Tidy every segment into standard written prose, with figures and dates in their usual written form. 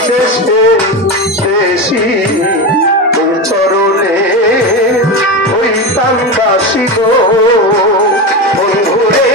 দেশে দেশি তোর চরণে হইতাম দাসী গো বন্ধুরে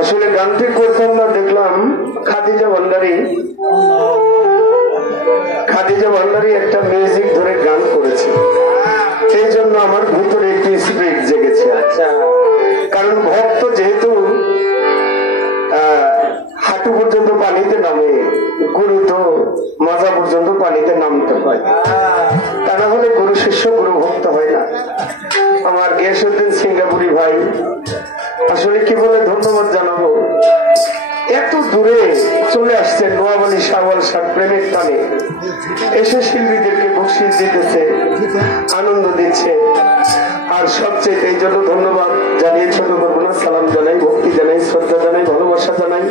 আসলে গানটি করতাম না দেখলাম খাদিজা ভান্ডারী একটা মিউজিক ধরে গান করেছে এই জন্য আমার ভিতরে একটু স্পিরিট জেগেছে কারণ ভক্ত যেহেতু হাঁটু পর্যন্ত পানিতে নামে গুরু তো মাজা পর্যন্ত পানিতে নামতে হয় তা না হলে গুরু শিষ্য গুরু ভক্ত হয় না। আমার গিয়াসউদ্দিন সিঙ্গাপুরি ভাই আসলে কি বলে ধন্যবাদ জানাবো এত দূরে চলে আসছে নোয়াবালি শাহওয়াল শাহ প্রেমের টানে এসে শিল্পীদেরকে বকশিশ দিতেছে আনন্দ দিচ্ছে আর সবচেয়ে এই জন্য ধন্যবাদ জানিয়ে ছোট করবো না সালাম জানাই ভক্তি জানাই শ্রদ্ধা জানাই ভালোবাসা জানাই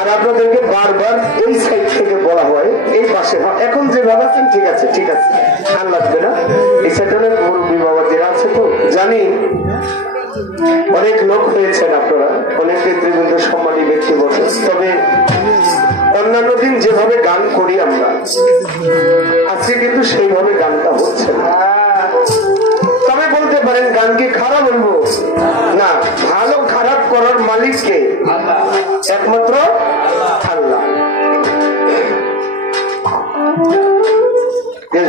আর আপনাদেরকে বারবার এই সাইড থেকে বলা হয় এই পাশে এখন যে ভাবাচ্ছেন ঠিক আছে আর লাগবে না এই সাইডে মুরব্বী বাবা যারা আছে তো জানি অনেক লোক হয়েছেন আপনারা অনেক নেতৃবৃন্দ সম্মানী ব্যক্তি বসে তবে অন্যান্য দিন যেভাবে গান করি আমরা আজকে কিন্তু সেইভাবে গানটা হচ্ছে না। তবে বলতে পারেন গান কি খারাপ বলবো না ভালো খারাপ করার মালিককে একমাত্র আল্লাহ।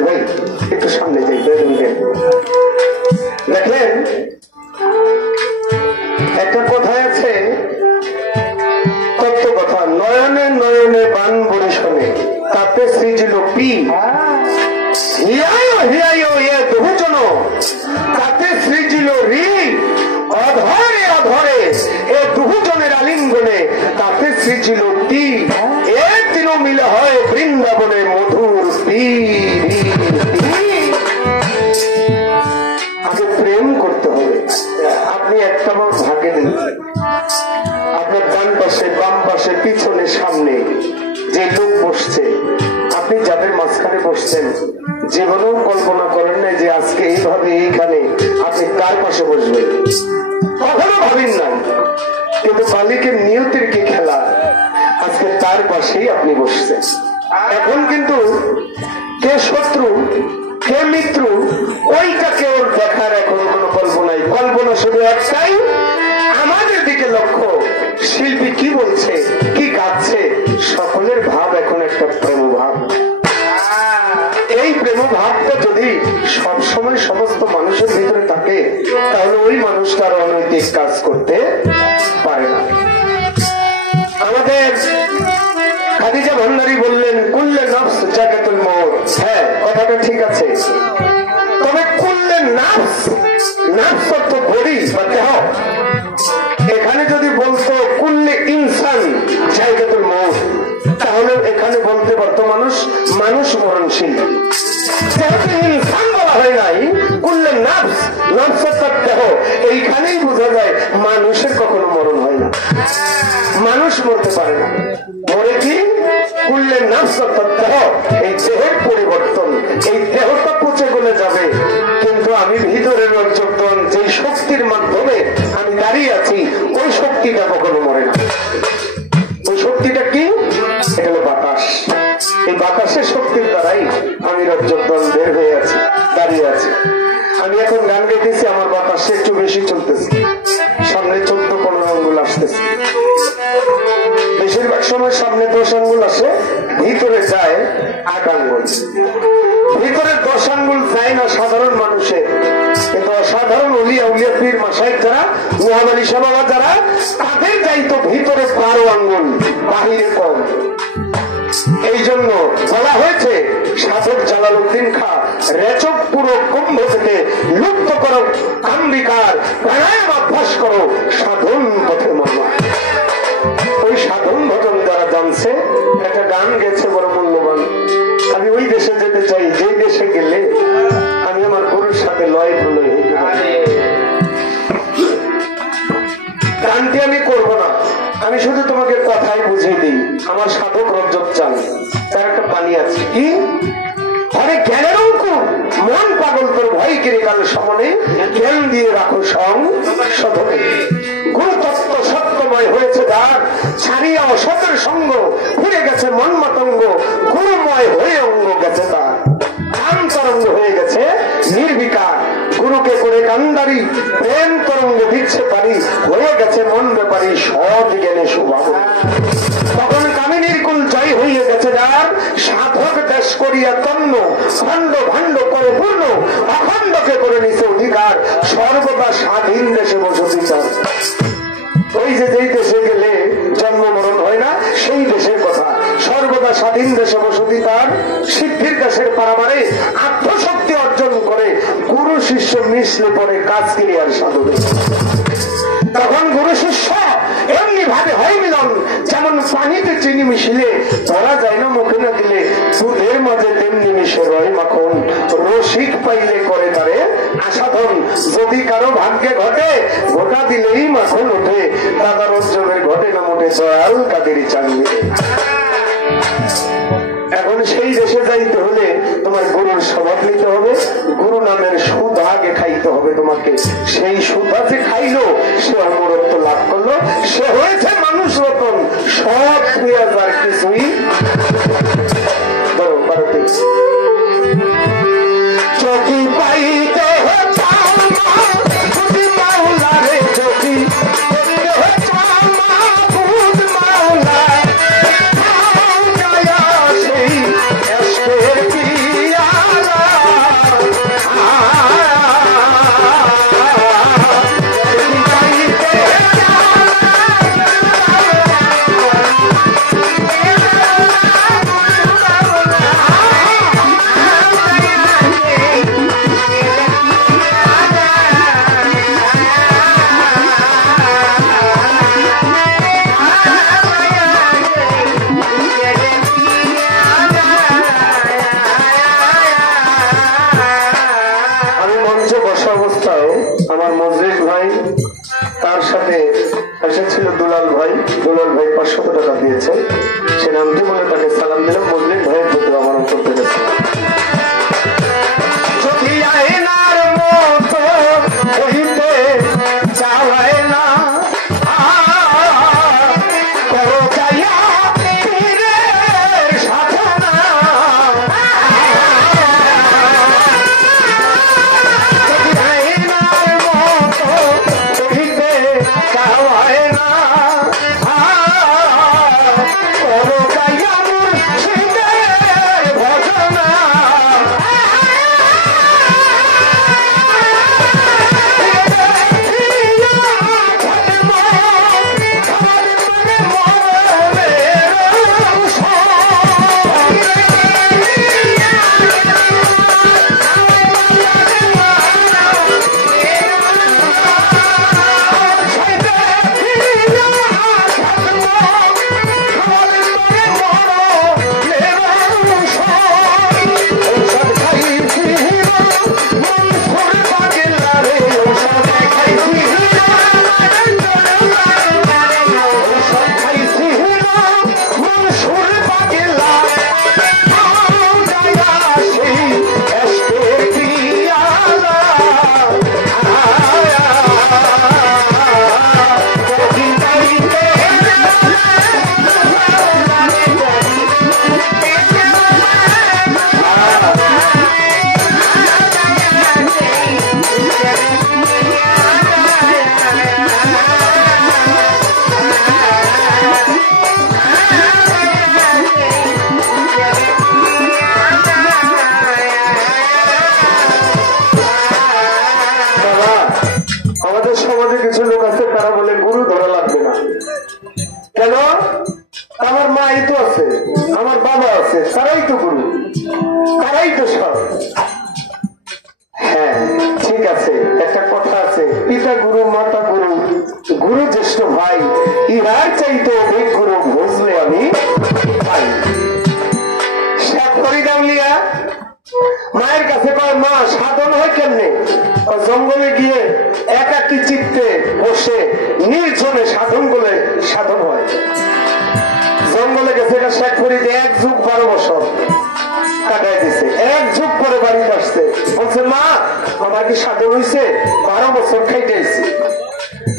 ভাই একটু সামনে যাই দেখলেন একটা কথায় আছে তত্ত্ব কথা নয়নে নয়নে বান বরিশনে তাতে সৃজিল পি বহুজন তাতে সৃজিল রি অধরে অধরে এ দুজনের আলিঙ্গনে তাতে সৃজিল টি এ তিন মিলে হয় বৃন্দাবনে মধুর পি আগে প্রেম করতে হবে। আপনি একটা বার ভাগে দিন আপনার ডান পাশে বাম পাশে পিছনে সামনে যে লোক বসছে আপনি যাদের মাঝখানে বসছেন জীবনেও কল্পনা করেন না যে আজকে এইভাবে এইখানে আপনি কার পাশে বসবেন কখনো ভাবেন না কিন্তু মালিকের নিয়তির কি খেলা আজকে তার পাশেই আপনি বসছেন। এখন কিন্তু কে শত্রু কে মিত্র ওইটাকে ওর দেখার এখন কোনো কল্পনাই কল্পনা শুধু একটাই আমাদের দিকে লক্ষ্য শিল্পী কি বলছে কি গাচ্ছে সকলের ভাব এখন একটা প্রেম ভাব। এই প্রেম ভাবটা যদি সবসময় সমস্ত মানুষের ভিতরে থাকে তাহলে ওই মানুষটার অনৈতিক কাজ করতে পারে না। আমাদের খাদিজা ভান্ডারী বললেন কুল্লে নফস জাকাতুল মউত। হ্যাঁ, কথাটা ঠিক আছে, তবে কুল্লে নফস, নফস অর্থ বডি বা দেহ। এখানে যদি বলতো কুল্লে ইনসান জাকাতুল মউত, তাহলে এখানে বলতে পারতো মানুষ, মানুষ মরণশীল। যেহেতু ইনসান বলা হয় নাই, কুল্লে নফস, নফস অর্থাৎ দেহ, এইখানেই বোঝা যায় মানুষের কখনো মরণ হয় না, মানুষ মরতে পারে না। মরে কি? কুল্লে নফস অর্থাৎ দেহ, এই দেহের পরিবর্তন, এই দেহটা পচে গলে যাবে, কিন্তু আমি ভিতরের রজ্জকণ যে শক্তির মাধ্যমে আমি দাঁড়িয়ে আছি, ওই শক্তিটা কখনো মরে না। ওই শক্তিটা কি? এটা হলো বাতাস। এই বাতাসের শক্তির দ্বারাই আমি রজ্জকণ বের হয়ে আছি, দাঁড়িয়ে আছি। আমি এখন গান গাইতেছি, আমার বাতাসে একটু বেশি চলতেছে, সামনে 14-15 আঙ্গুল আসতেছে। বেশিরভাগ সময় সামনে 10 আঙ্গুল আসে, ভিতরে যায় 8 আঙ্গুল। ভিতরে 10 আঙ্গুল যায় না সাধারণ মানুষের, কিন্তু অসাধারণ উলিয়া উলিয়া পীর মাশায়েখ যারা, মুহাম্মদী সাহাবা যারা, তাদের যাইতো ভিতরে 12 আঙ্গুল, বাহিরে কম। এই জন্য বলা হয়েছে সাধক জালালউদ্দিন খাঁ, রেচক পুরো কুম্ভ থেকে লুপ্ত করো কাম্বিকার, প্রাণায়াম অভ্যাস করো, সাধন পথে মানো। ওই সাধন ভজন যারা জানছে, একটা গান গেছে বড় মূল্যবান। আমি ওই দেশে যেতে চাই, যে দেশে গেলে আমি আমার গুরুর সাথে লয় প্রলয় হইতে পারি। গানটি আমি করবো না, আমি শুধু তোমাকে কথাই বুঝিয়ে দিই। আমার সাধক রজ্জক চান, তার একটা পানি আছে কি? হরে জ্ঞানের অঙ্কুর, মন পাগল তোর ভয় কিরে কাল সমনে, জ্ঞান দিয়ে রাখো সংশোধনে। গুরু তত্ত্ব সত্যময় হয়েছে যার, ছাড়িয়া অসতের সঙ্গ, ফিরে গেছে মন মাতঙ্গ, গুরুময় হয়ে অঙ্গ গেছে তার। কান তরঙ্গ হয়ে গেছে নির্বিকার, গুরুকে করে কান্দারি, প্রেম তরঙ্গ দিচ্ছে পারি, হয়ে গেছে মন ব্যাপারী, সৎ জ্ঞানে স্বভাব। তখন কামিনীর কুল জয় হয়ে গেছে যার, সাধক দেশ করিয়া তন্ন, খণ্ড ভাণ্ড করে পূর্ণ, অখণ্ডকে করে নিছে অধিকার, সর্বদা স্বাধীন দেশে বসতি চার। ওই যে যেই দেশে গেলে জন্ম মরণ হয় না, সেই দেশের কথা। সর্বদা স্বাধীন দেশে বসতি তার, সিদ্ধির দেশের পারাবারে আত্মশক্তি অর্জন করে, গুরু শিষ্য মিশলে পরে কাজ ক্রিয়ার সাধনে। তখন গুরু শিষ্য এমনি ভাবে হয় মিলন, যেমন পানিতে চিনি মিশিলে ধরা যায় না মুখে না দিলে, দুধের মাঝে তেমনি মিশে রয় মাখন, রসিক পাইলে করে তারে আসাধন। যদি কারো ভাগ্যে ঘটে, গোটা দিলেই মাখন ওঠে, দাদার উদ্যোগের ঘটে না মোটে, দয়াল কাদেরই চালিয়ে। এখন সেই দেশে যাইতে হলে তোমার গুরুর স্বভাব নিতে হবে, গুরু নামের সুধা আগে খাইতে হবে তোমাকে। সেই সুধা যে খাইলো, সে অমরত্ব লাভ করলো, সে হয়েছে মানুষ রতন, সব ক্রিয়া যার কিছুই ভারতে চকি পাইতে এসেছিল দুলাল ভাই, দুলাল ভাই 500 টাকা দিয়েছে, সে নামটি বলে তাকে সালাম দিলাম। মজলিস ভাইয়ের প্রতি আমার অন্তর থেকে আমাদের সমাজে কিছু লোক আছে তারা বলে গুরু ধরা লাগবে না। কেন? আমার মা এই তো আছে, আমার বাবা আছে, তারাই তো গুরু, তারাই তো সব। হ্যাঁ ঠিক আছে, একটা কথা আছে, পিতা গুরু মাতা গুরু গুরু জ্যেষ্ঠ ভাই, ইহার চাইতে অধিক গুরু বুঝলে আমি পাই। শেখ ফরিদ আউলিয়া মায়ের কাছে কয়, মা সাধন হয় কেমনে? জঙ্গলে গিয়ে একাকী চিত্তে বসে নির্জনে সাধন করলে সাধন হয়। জঙ্গলে গেছে শেখ ফরিদ 1 যুগ 12 বছর কাটাই দিছে। 1 যুগ পরে বাড়িতে আসছে, বলছে মা আমার কি সাধন হয়েছে? 12 বছর খাইতেছি।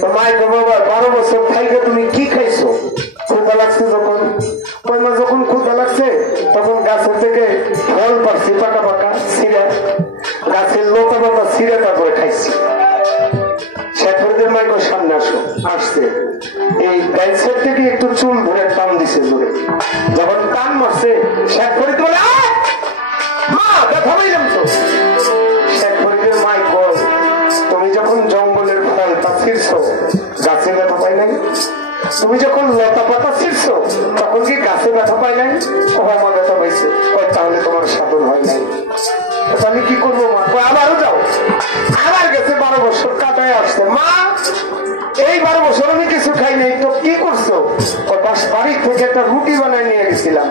তো মাই বাবা 12 বছর খাইতে তুমি কি খাইছো? ক্ষুধা লাগছে যখন, ওই মা যখন ক্ষুধা লাগছে তখন গাছের থেকে ফল পারছি, পাকা পাকা ছিঁড়া, গাছের লতা পাতা ছিঁড়া তারপরে খাইছি। শেখ ফরিদের মাইক সামনে আসছে, এই গাছের থেকে একটু চুল ধরে টান দিছে জোরে। যখন টান মারছে শেখ ফরিদ বলে, মা ব্যথা পাইলাম তো। শেখ ফরিদের মাইক বল, তুমি যখন জঙ্গলের ফল তা ছিঁড়ছ গাছে ব্যথা পাই নাই? তুমি যখন লতা পাতা ছিঁড়ছ তখন কি গাছে ব্যথা পাই নাই? আমার ব্যথা পাইছে। তাহলে তোমার সাধন হয় নাই। তাহলে কি করবো মা? আবারও যাও। আবার গেছে 12 বছর কাটায় আসছে। মা এই 12 বছর আমি কিছু খাই নাই, তো কি করছো? বাড়ির থেকে একটা রুটি বানায় নিয়ে গেছিলাম,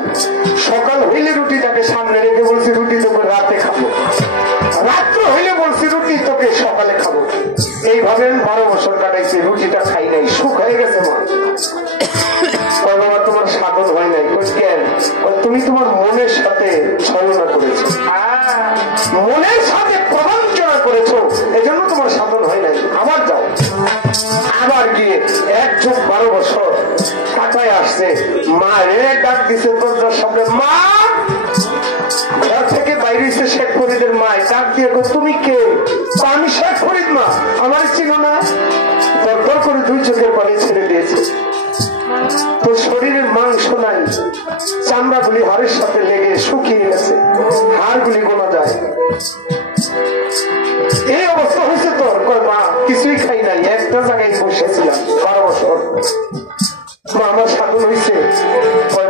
সকাল হইলে রুটিটাকে সামনে রেখে বলছি রুটি তোকে রাতে খাবো, রাত্র হইলে বলছি রুটি তোকে সকালে খাবো। এইভাবে 12 বছর কাটাইছি, রুটিটা খাই নাই, সুখ হয়ে গেছে মা। বাবা তোমার সাধন হয় নাই। কেন? তুমি তোমার মনের সাথে ছলনা করেছো, মনের সাথে প্রবঞ্চনা করেছো, এজন্য তোমার সাধন হয় নাই। আবার যাও। আবার গিয়ে 1 যুগ 12 বছর কাটায় আসছে। মা রে ডাক দিছে দরজার সামনে, মা। ঘর থেকে বাইরে এসে শেখ ফরিদের মা ডাক দিয়ে, তুমি কে? আমি শেখ ফরিদ মা, আমার চিনো না? দরদর করে 2 চোখের পানি ছেড়ে দিয়েছে। তোর শরীরের মাংস নাই, চামড়াগুলি হাড়ের সাথে লেগে শুকিয়ে গেছে, হাড়গুলি গোনা যায়। এই অবস্থা হয়েছে তোর? মা কিছুই খাই নাই, একটা জায়গায় বসেছিলাম 12 বছর। মা আমার সাধন হয়েছে?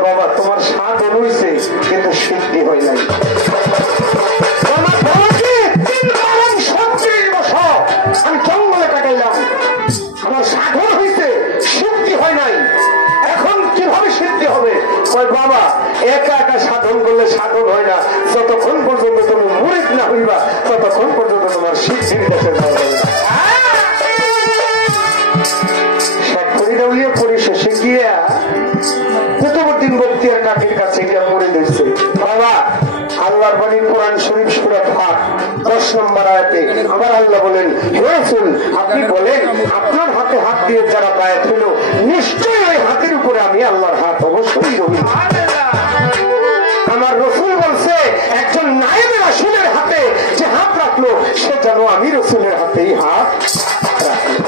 বাবা তোমার সাধন হয়েছে কিন্তু সিদ্ধি হয় নাই। আমি জঙ্গলে কাটাইলাম, আমার সাধন হয়েছে, সিদ্ধি হয় নাই। এখন কিভাবে সিদ্ধি হবে? বাবা একা একা সাধন করলে সাধন হয় না, যতক্ষণ পর্যন্ত তুমি মুরিদ না হইবা ততক্ষণ পর্যন্ত তোমার সিদ্ধির কাছে যাওয়া যাবে না। শেখ ফরিদ আউলিয়া পরিশেষে গিয়া কুতুবউদ্দিন বখতিয়ার কাকির কাছে গিয়া পড়ে দিচ্ছে, বাবা আল্লাহর বাণী কোরআন শরীফ সূরা ফাত 10 নম্বর আয়াতে আমার আল্লাহ বলেন, হে রাসূল আপনি বলেন আপনার হাতে হাত দিয়ে যারা বায়াত হইল নিশ্চয়ই ওই হাতের উপরে আমি আল্লাহর হাত অবশ্যই রইল। আমার রাসূল বলছে একজন নায়েবে রাসূলের হাতে যে হাত রাখলো সে যেন আমি রাসূলের হাতেই হাত রাখলো।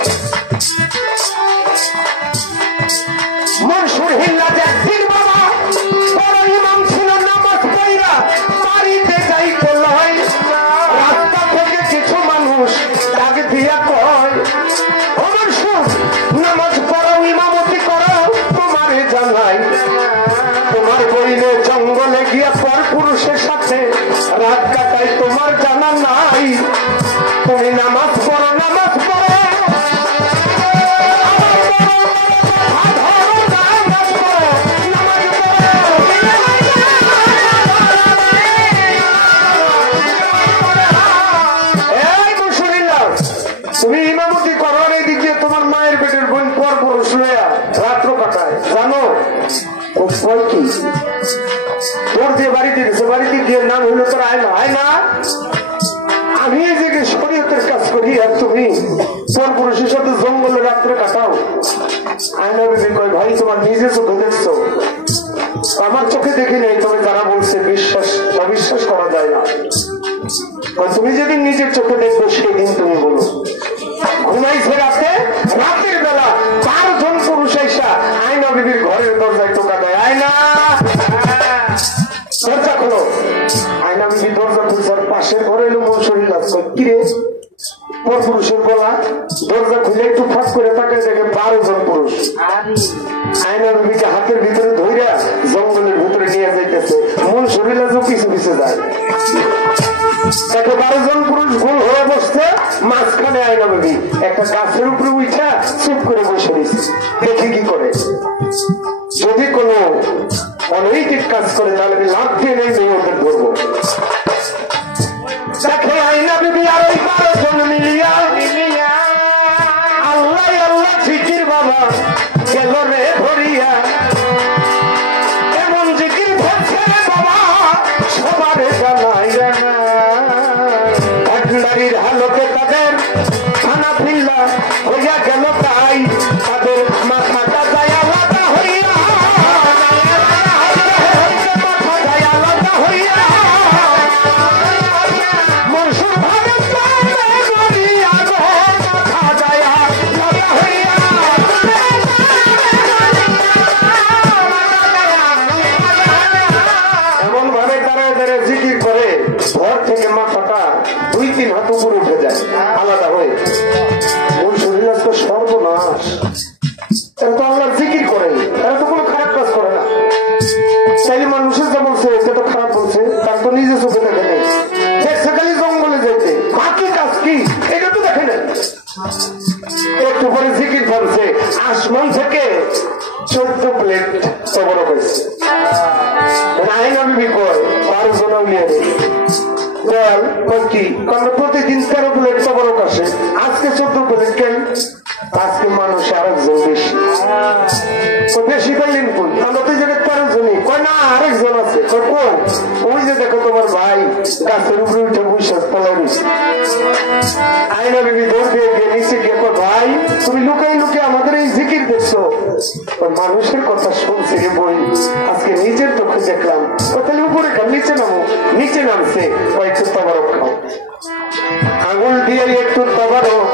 মনসুর হিল্লাত একদিন বাবা বড় ইমাম ছিল, নামাজ পড়া বাড়িতে যাইতে লয়, রাস্তা থেকে কিছু মানুষ ডাক দিয়া কয়, ও মনসুর নামাজ পড়াও, ইমামতি করো, তোমারে জানাই তোমার বইলে জঙ্গলে গিয়া পর পুরুষের সাথে রাত কাটাই তোমার জানা নাই। তুমি নামাজ পড়ো, নামাজ পড়ো, তুমি ইমামতি করার এই দিকে তোমার মায়ের পেটের বোন পর পুরুষ লইয়া রাত্র কাটায়, জানো ও ভয় কি? তোর যে বাড়িতে গেছে, বাড়িতে গিয়ে নাম হইলো তোর আয় না, আয় না। আমি এই যে শরীয়তের কাজ করি আর তুমি পর পুরুষের সাথে জঙ্গলে রাত্রে কাটাও। আয়না বিবি কয়, ভাই তোমার নিজে চোখে দেখছো? আমার চোখে দেখি নাই, তবে যারা বলছে বিশ্বাস অবিশ্বাস করা যায় না। তুমি যেদিন নিজের চোখে দেখবো সেদিন তুমি বলো। ঘুমাইছে রাতে, রাতের বেলা 12 জন পুরুষ আইসা আয়না বিবির ঘরের দরজায় টোকা দেয়, আয়না দরজা খোলো। আয়না বিবি দরজা খুলছে, পাশের ঘরে এলো মনসুর হিল্লাত, কিরে পর পুরুষের গলা, দরজা খুলে একটু ফাঁক করে তাকায় দেখে 12 জন পুরুষ আয়না বিবিকে হাতের ভিতরে ধইরা জঙ্গলের ভিতরে নিয়ে যাইতেছে, মূল শরীরে পিছু পিছু যায়। দেখো 12 জন পুরুষ গোল হয়ে বসছে, মাঝখানে আয়না বিবি একটা গাছের উপরে উঠা চুপ করে বসে দিচ্ছে। দেখি কি করে, যদি কোনো অনৈতিক কাজ করে তাহলে লাভ দিয়ে নেই ওদের ধরবো। দেখে আয়না বিবি আর ওই 12 জন মিলিয়া আল্লাহ আল্লাহ জিকির বাবা গেল রে ধরিয়া, এমন জিকির ধরছে বাবা সবার জানাই ভান্ডারির হালতে তাদের খানা ফিল্লা হইয়া গেল, তাই তাদের মাথাটা যায় আলাদা হইয়া, মাথা যায় আলাদা হইয়া মনসুর ভাবে এমন ভাবে তারা জিকির করে ঘর থেকে মাথাটা 2-3 হাত উপরে উঠে যায় আলাদা হয়ে। মূল শরীর আজকে সর্বনাশ। তারা তো আল্লাহর জিকির করে, তারা তো কোনো খারাপ কাজ করে না। চাইলে মানুষের যা বলছে সে তো খারাপ বলছে, তার তো নিজে চোখে দেখে নেই, দেখছে খালি জঙ্গলে যেতে, বাকি কাজ কি এটা তো দেখে নেই। একটু পরে জিকির ফেলছে, আসমান থেকে 14 প্লেট তবরক হয়েছে। আয়না বিবি কয় 12 জন উলিয়ে কি প্রতিদিন 13 প্লেট তবরক আসে, আজকে 14 প্লেট কেন? আজকে মানুষ আরেকজন বেশি, বেশি পাইলেন কোন? আমরা তো জায়গায় 13 জনই। কয় না আরেকজন আছে। ওই যে দেখো তোমার ভাই গাছের উপরে উঠে বসে পলাই রয়েছে। আয়না বিবি দৌড় দিয়ে গিয়ে নিচে গিয়ে কয় ভাই তুমি লুকাই লুকিয়ে আমাদের এই জিকির দেখছো? মানুষের কথা শুনছে রে বই, আজকে নিজের চোখে দেখলাম। তাহলে উপরে খাও, নিচে নামো। নিচে নামছে, একটু তবরক খাও। আঙুল দিয়ে একটু তবরক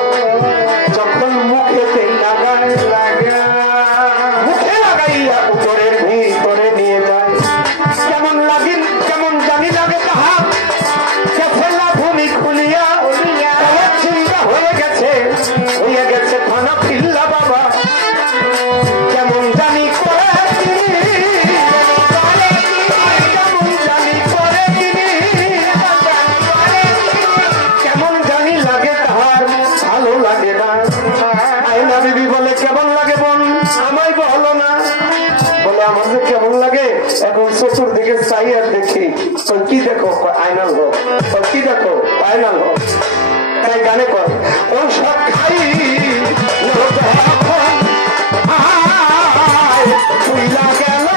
যখন মুখেতে লাগায় মুখে লাগাইয়া উপরের ভিতরে নিয়ে যায়, কেমন লাগিন কেমন জানি লাগে তাহা ফেলা ভূমি খুলিয়া চিন্তা হয়ে গেছে থানা ফিল্লা বাবা, কেমন জানি করে কেমন জানি করে কেমন জানি লাগে তাহার ভালো লাগে না। আয়না বিবি বলে কেমন লাগে বোন? আমায় বলো না। বলে আমার যে কেমন লাগে এখন চতুর্দিকে চাই আর দেখি। কি দেখো? আয়নাল হোক। কি দেখো? আয়নাল হোক। তাই গানে কর ও সব খাই গেল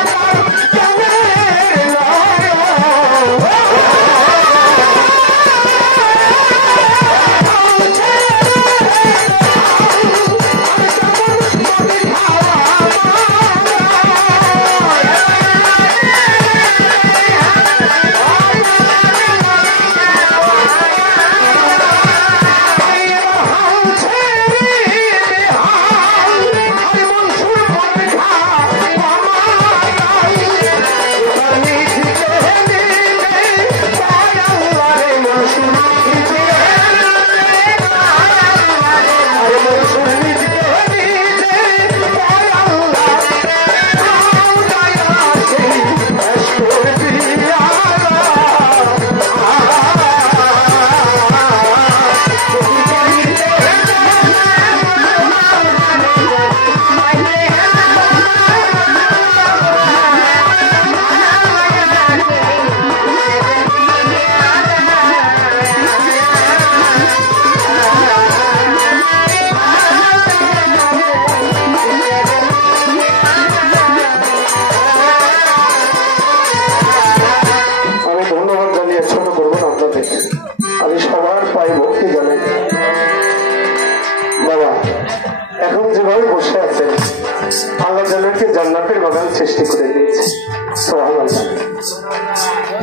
জান্নাতের বাগান সৃষ্টি করে দিয়েছে।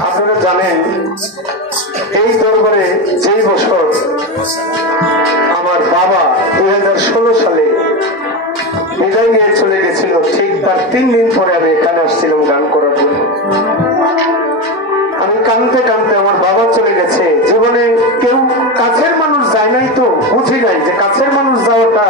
আপনারা জানেন এই দরবারে যেই বছর আমার বাবা 2016 সালে বিদায় নিয়ে চলে গেছিল, ঠিক তার 3 দিন পরে আমি এখানে আসছিলাম গান করার জন্য। আমি কাঁদতে কাঁদতে, আমার বাবা চলে গেছে, জীবনে কেউ কাছের মানুষ যায় নাই, তো বুঝি নাই যে কাছের মানুষ যাওয়াটা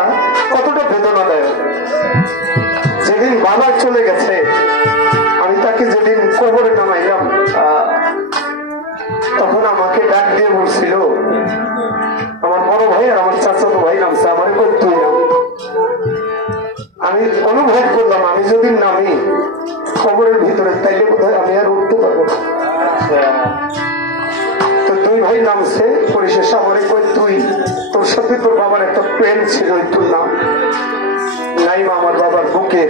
আমি অনুভব করলাম আমি যদি নামি খবরের ভিতরে তাইলে বোধহয় আমি আর উঠতে পারবো না। তো দুই ভাই নামছে, পরিশেষে আমার কই তুই তোর সাথে তোর বাবার একটা প্রেম ছিল, তোর নাম নাইমা। আমার বাবার বুকের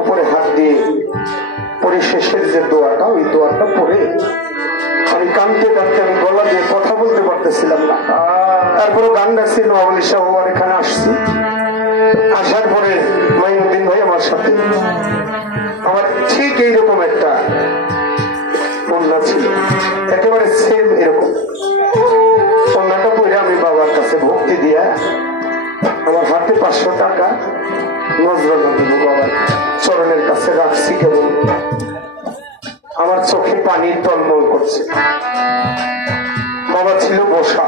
উপরে হাত দিয়ে পরিশেষের যে দোয়াটা, ওই দোয়াটা পড়ে আমি কাঁদতে কাঁদতে আমি গলা দিয়ে কথা বলতে পারতেছিলাম না। তারপরে গান গাছি নোয়াবলী সাহেব এখানে আসছি। আসার পরে মাইনুদ্দিন ভাই আমার সাথে আমার ঠিক এইরকম একটা কন্যা ছিল, একেবারে সেম এরকম কন্যাটা পড়ে আমি বাবার কাছে ভক্তি দিয়া আমার হাতে 500 টাকা নজরানা দিব বাবার চরণের কাছে রাখছি। কেবল আমার চোখে পানির টলমল করছে। বাবা ছিল বসা,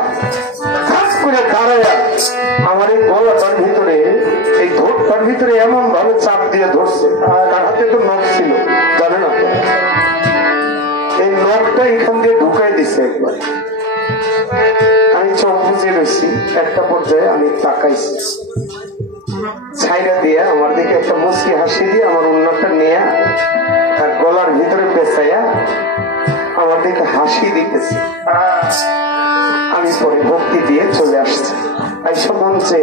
খাস করে দাঁড়ায়া আমার এই গলাটার ভিতরে, এই ধোটটার ভিতরে এমন ভাবে চাপ দিয়ে ধরছে। তার হাতে তো নখ ছিল, জানেন আপনারা, এই নখটা এখান দিয়ে ঢুকাই দিছে একবার। আমি চোখ বুঝে রয়েছি, একটা পর্যায়ে আমি তাকাইছি, ছাইরা দিয়ে আমার দিকে একটা মুচকি হাসি দিয়ে আমার উন্নতটা নিয়ে আর গলার ভিতরে পেঁচাইয়া আমার দিকে হাসি দিতেছে। আমি পরে ভক্তি দিয়ে চলে আসছি। আইসা মঞ্চে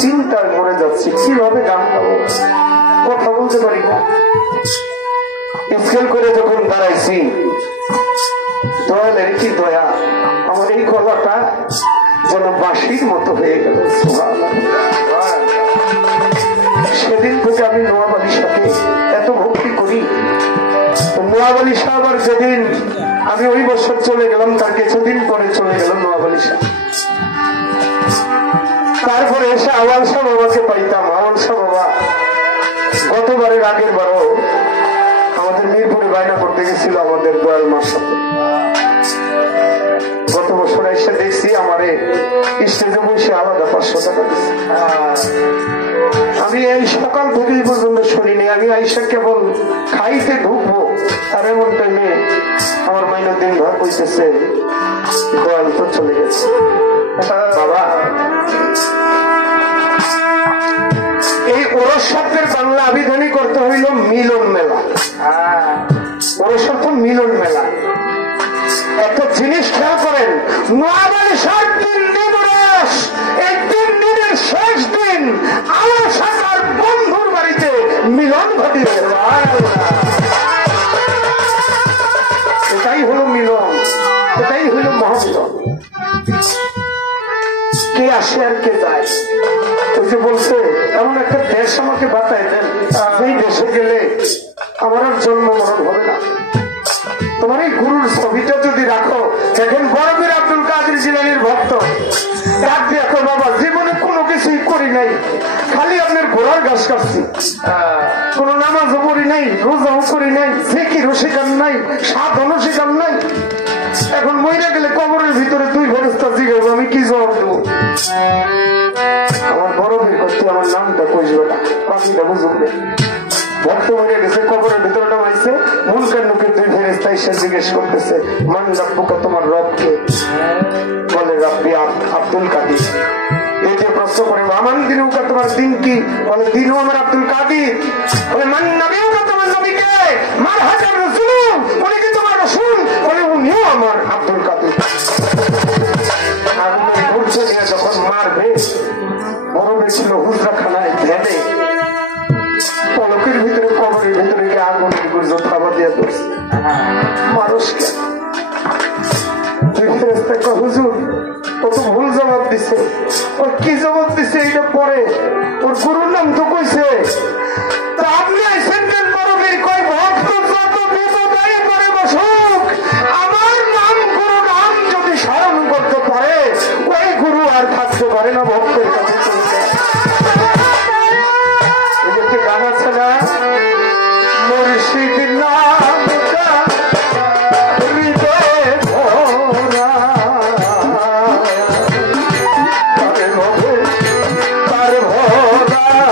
চিন্তায় মরে যাচ্ছি, কিভাবে গান গাবো, কথা বলতে পারি না। স্কেল করে যখন দাঁড়াইছি, দয়ালের কি দয়া, আমার এই গলাটা যেন বাঁশির মতো হয়ে গেল। সেদিন থেকে আমি নোয়াবালির সাথে এত ভক্তি করি। নোয়াবালি সাহেব আর যেদিন আমি ওই বছর চলে গেলাম, তার কিছুদিন পরে চলে গেল নোয়াবালি সাহেব। তারপরে এসে আওয়াল শাহ বাবাকে পাইতাম। আওয়াল শাহ বাবা গতবারের আগের বারও আমাদের মিরপুরে বায়না করতে গেছিল আমাদের দয়াল মার সাথে। গত বছর এসে দেখছি আমারে স্টেজে বসে আলাদা 500 টাকা দিচ্ছে। আমি এই সকাল থেকে এই পর্যন্ত শুনিনি। আমি আইসা কেবল খাইতে ঢুকবো, আর এমন টাইমে আমার মাইনুদ্দিন ভাই কইতেছে দয়াল তো চলে গেছে। বাবা, এই ওরস শব্দের বাংলা আবিধানিক করতে হইল মিলন মেলা। ওরস অর্থ মিলন মেলা। একটা জিনিস খেয়াল করেন, নোয়াবালি 7 দিন নিরস, এই 3 দিনের শেষ দিন আমার সাথে আর বন্ধুর বাড়িতে মিলন ঘটিয়ে গেল। এটাই হলো মিলন, এটাই হলো মহামিলন। কে আসে আর কে যায়। ওই যে বলছে এমন একটা দেশ আমাকে বাতায় দেন, সেই দেশে গেলে আমার আর জন্ম মরণ হবে না। তোমার এই গুরুর ছবিটা যদি রাখো, দেখেন বড়বীর আব্দুল কাদের জিলানীর ভক্ত ডাক দেখো, বাবা জীবনে কোনো কিছুই করি নাই, খালি আপনার ঘোড়ার ঘাস কাটছি, কোন নামাজও পড়ি নাই, রোজাও করি নাই, জিকিরও শেখান নাই, সাধনও শেখান নাই। এখন মইরা গেলে কবরের ভিতরে 2 ফেরেশতা জিজ্ঞাসা, আমি কি জবাব দেবো? আমার বড়বীর করতে আমার নামটা কইবে না, বাকিটা বুঝবে। ভক্ত মরে গেছে, কবরের ভিতরে নামাইছে, মুনকার মুখে 2 ফেরেশতা এসে জিজ্ঞেস করতেছে, মান রাব্বুকা, তোমার রবকে? বলে রাব্বি আব্দুল কাদির। দ্বিতীয় প্রশ্ন করে, আমান দিনুকা, তোমার দিন কি? বলে দিনও আমার আব্দুল কাদির। বলে মান নবিউকা, তোমার নবীকে? মার হাজার রাসূল, উনি কি তোমার রাসূল? বলে উনিও আমার আব্দুল কাদির। আগুনে ঘুরছে নিয়ে যখন মারবে, বড় ছিল হুজরাখানায় ধ্যানে, পলকের ভিতরে কবরের ভিতরে গিয়ে আগুনের গুর্জর খাবার দিয়ে ধরছে। মানুষকে 2 ফেরেশতা হুজুর ও তো ভুল জবাব দিছে। ও কি জবাব দিছে এটা পরে, ওর গুরুর নাম তো কইছে। তা আপনি আইসেন কেন বড়বীর? কই ভক্ত যত বিপদায় করে বসুক, আমার নাম গুরু নাম যদি স্মরণ করতে পারে, ওই গুরু আর থাকতে পারে না ভক্তের কাছে। গান আছে না, মুর্শিদ নাম হৃদয়ে ভরা, তার ভরা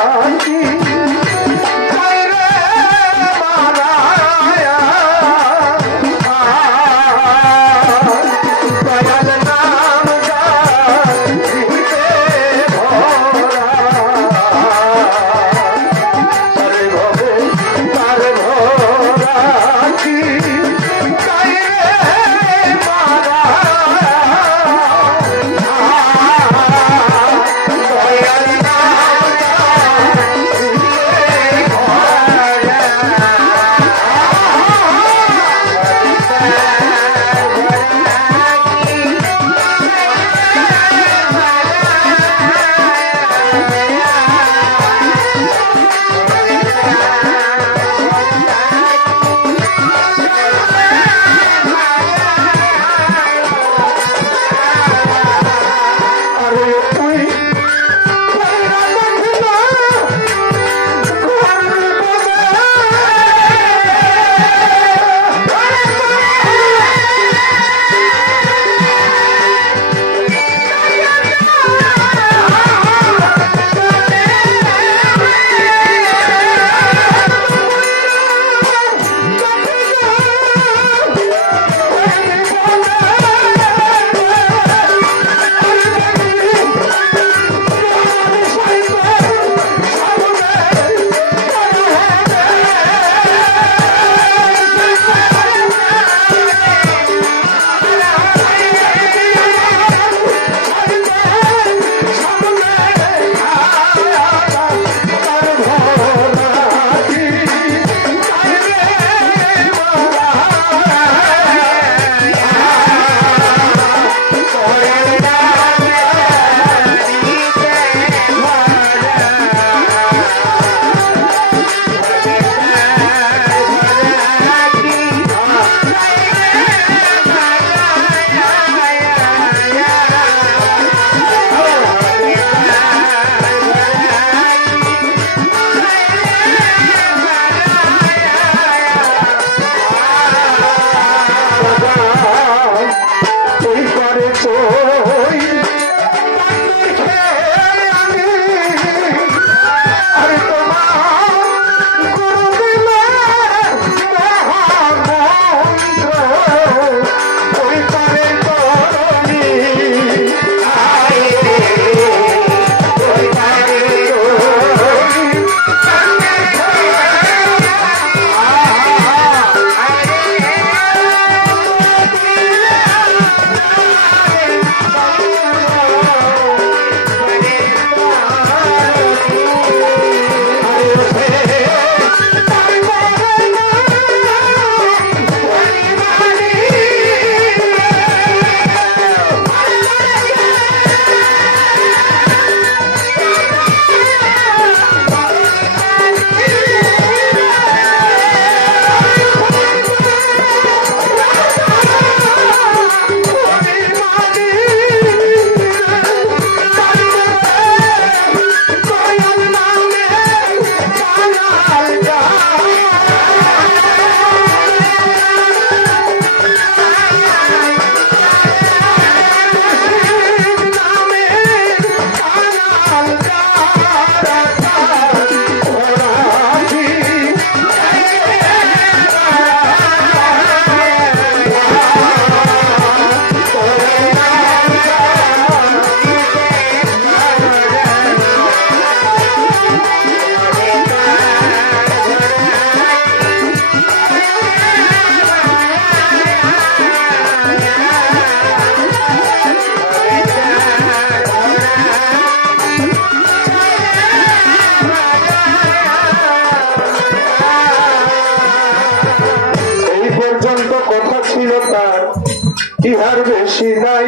ইহার বেশি নাই।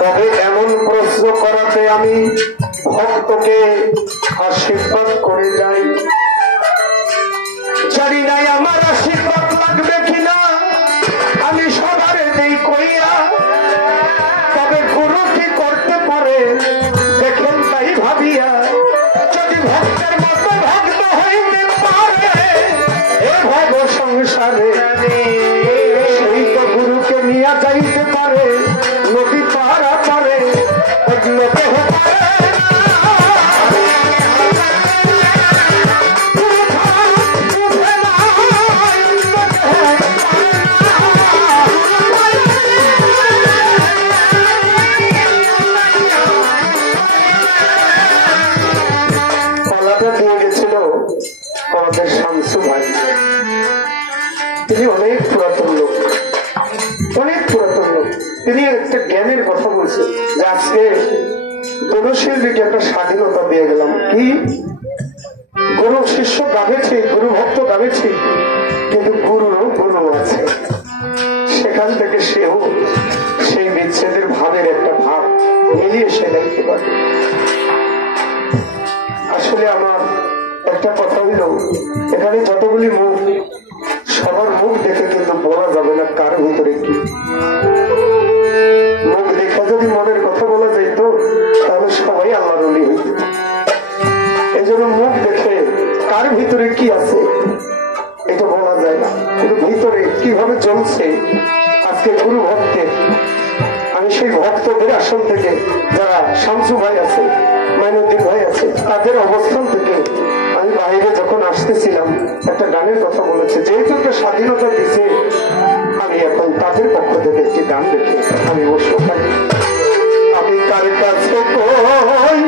তবে এমন প্রশ্ন করাতে আমি ভক্তকে আশীর্বাদ করে যাই। জানি নাই আমার আশীর্বাদ লাগবে কিনা, আমি সবার দেই কইয়া। তবে গুরু কি করতে পারে দেখেন তাই ভাবিয়া। যদি ভক্তের মতো ভক্ত হইতে পারে এ ভব সংসারে, সেই তো গুরুকে নিয়ে যাইতে পারে নদী পারা পারে লোকে দিয়ে গেছিল আমাদের শামসু ভাই। তিনি অনেক পুরাতন লোক, অনেক পুরাতন লোক। তিনি একটা জ্ঞানের কথা বলছেন যে আজকে গুরুশিল্পীকে একটা স্বাধীনতা দিয়ে গেলাম। কি গুরু শিষ্য গাবেছি, গুরু ভক্ত গাবেছি, কিন্তু গুরুরও গুরু আছে। সেখান থেকে সেও সেই বিচ্ছেদের ভাবের একটা ভাব মিলিয়ে সে দেখতে পারে। আসলে আমার একটা কথা হইল, এখানে যতগুলি মুখ, সবার মুখ দেখে কিন্তু বলা যাবে না কার ভিতরে কি। মুখ দেখে যদি মনের কথা বলা যেত তাহলে সবাই আল্লাহর ওলি হইত। এই জন্য মুখ দেখে কার ভিতরে কি আছে এটা বলা যায় না, কিন্তু ভিতরে কিভাবে চলছে আজকে গুরু ভক্তের। আমি সেই ভক্তদের আসন থেকে যারা শামসু ভাই আছে, মাইনুদ্দিন ভাই আছে, তাদের অবস্থান থেকে আমি বাইরে যখন আসতেছিলাম একটা গানের কথা বলেছে। যেহেতু একটা স্বাধীনতা দিছে, আমি এখন তাদের পক্ষ থেকে একটি গান দেখে আমি বসে থাকি। আমি কার কাছে কই